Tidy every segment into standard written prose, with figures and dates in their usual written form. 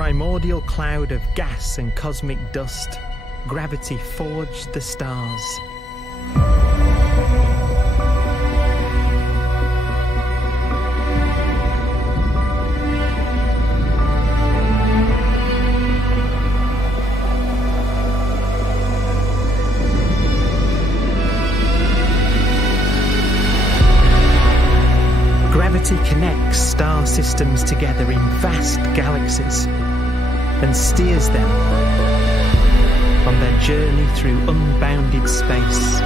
primordial cloud of gas and cosmic dust, gravity forged the stars. Gravity connects star systems together in vast galaxies and steers them on their journey through unbounded space.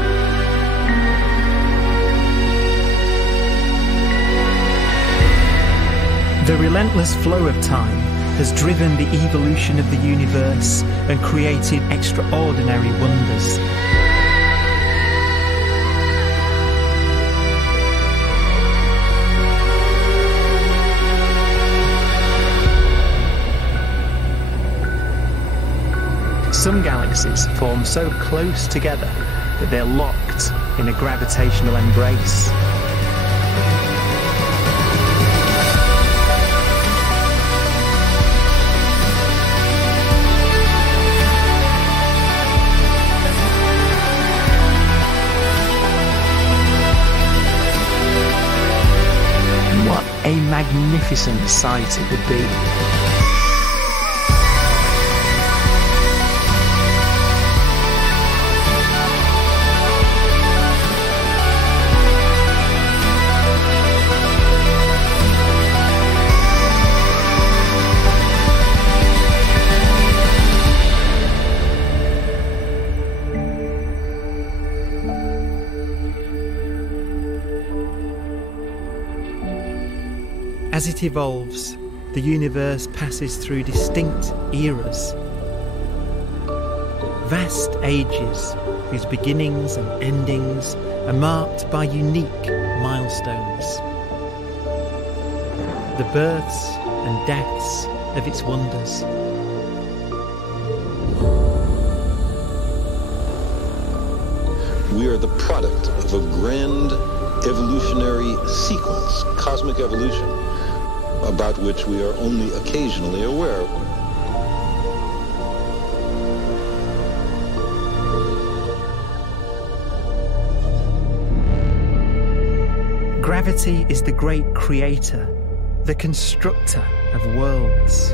The relentless flow of time has driven the evolution of the universe and created extraordinary wonders. Some galaxies form so close together that they're locked in a gravitational embrace. What a magnificent sight it would be. As it evolves, the universe passes through distinct eras. Vast ages whose beginnings and endings are marked by unique milestones. The births and deaths of its wonders. We are the product of a grand evolutionary sequence, cosmic evolution, about which we are only occasionally aware. Gravity is the great creator, the constructor of worlds.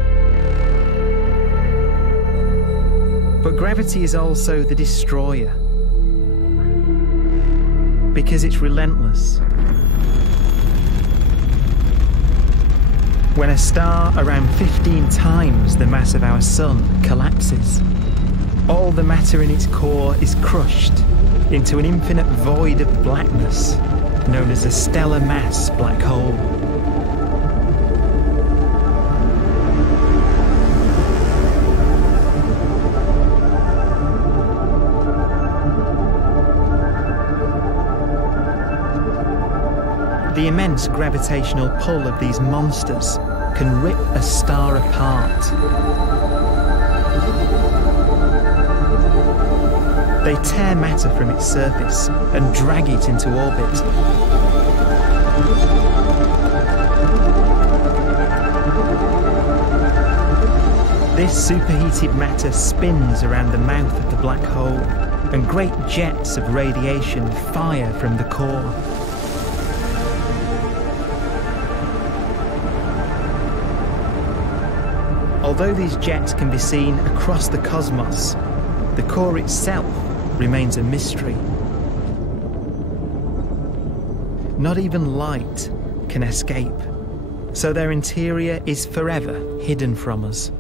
But gravity is also the destroyer, because it's relentless. When a star around 15 times the mass of our Sun collapses, all the matter in its core is crushed into an infinite void of blackness known as a stellar mass black hole. The immense gravitational pull of these monsters can rip a star apart. They tear matter from its surface and drag it into orbit. This superheated matter spins around the mouth of the black hole, and great jets of radiation fire from the core. Although these jets can be seen across the cosmos, the core itself remains a mystery. Not even light can escape, so their interior is forever hidden from us.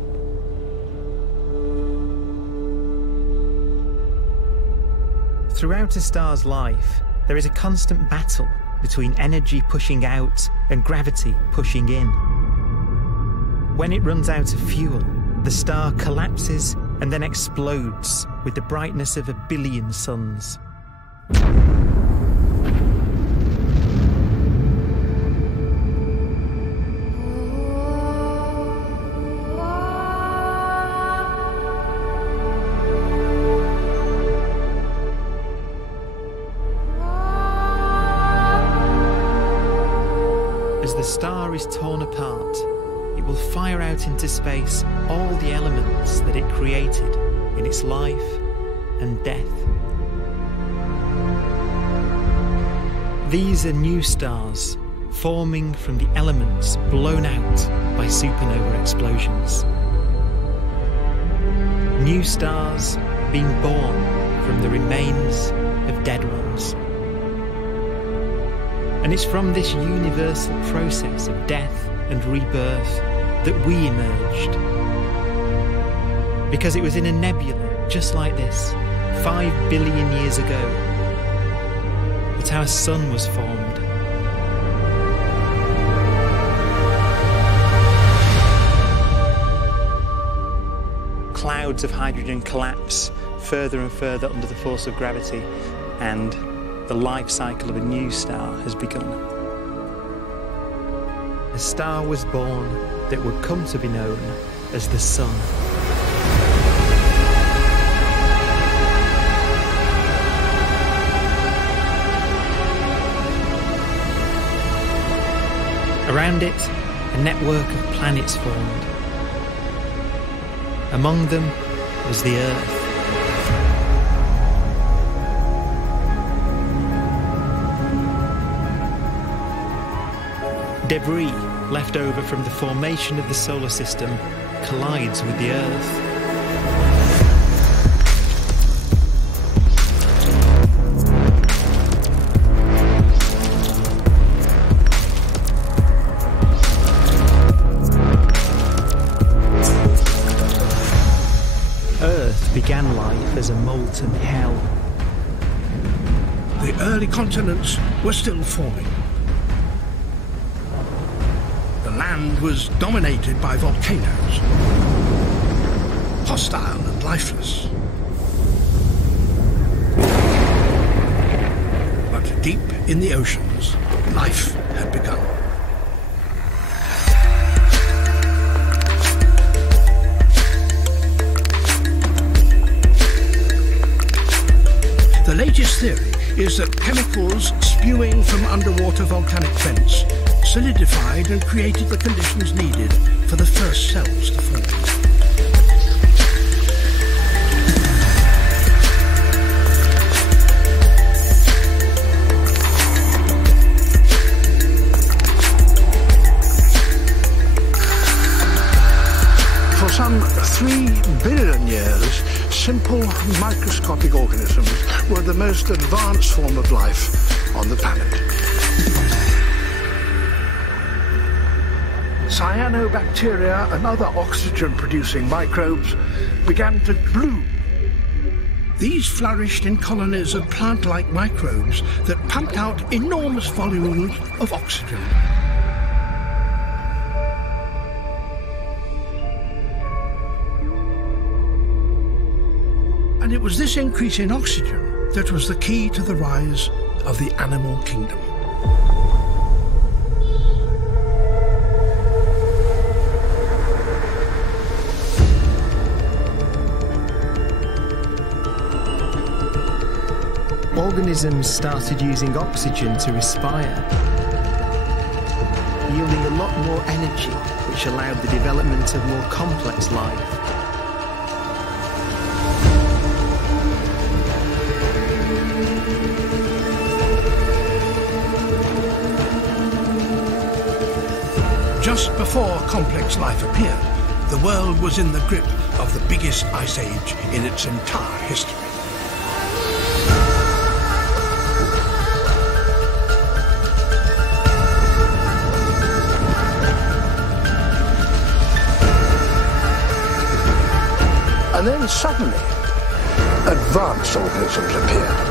Throughout a star's life, there is a constant battle between energy pushing out and gravity pushing in. When it runs out of fuel, the star collapses and then explodes with the brightness of 1 billion suns. As the star is torn apart, it will fire out out into space all the elements that it created in its life and death. These are new stars forming from the elements blown out by supernova explosions. New stars being born from the remains of dead ones. And it's from this universal process of death and rebirth that we emerged. Because it was in a nebula just like this, 5 billion years ago, that our sun was formed. Clouds of hydrogen collapse further and further under the force of gravity, and the life cycle of a new star has begun. A star was born that would come to be known as the Sun. Around it, a network of planets formed. Among them was the Earth. Debris left over from the formation of the solar system collides with the Earth. Earth began life as a molten hell. The early continents were still forming. The land was dominated by volcanoes, hostile and lifeless. But deep in the oceans, life had begun. The latest theory is that chemicals spewing from underwater volcanic vents solidified and created the conditions needed for the first cells to form. For some 3 billion years, simple microscopic organisms were the most advanced form of life on the planet. Cyanobacteria and other oxygen-producing microbes began to bloom. These flourished in colonies of plant-like microbes that pumped out enormous volumes of oxygen. And it was this increase in oxygen that was the key to the rise of the animal kingdom. Organisms started using oxygen to respire, yielding a lot more energy, which allowed the development of more complex life. Just before complex life appeared, the world was in the grip of the biggest ice age in its entire history. And then suddenly, advanced organisms appeared.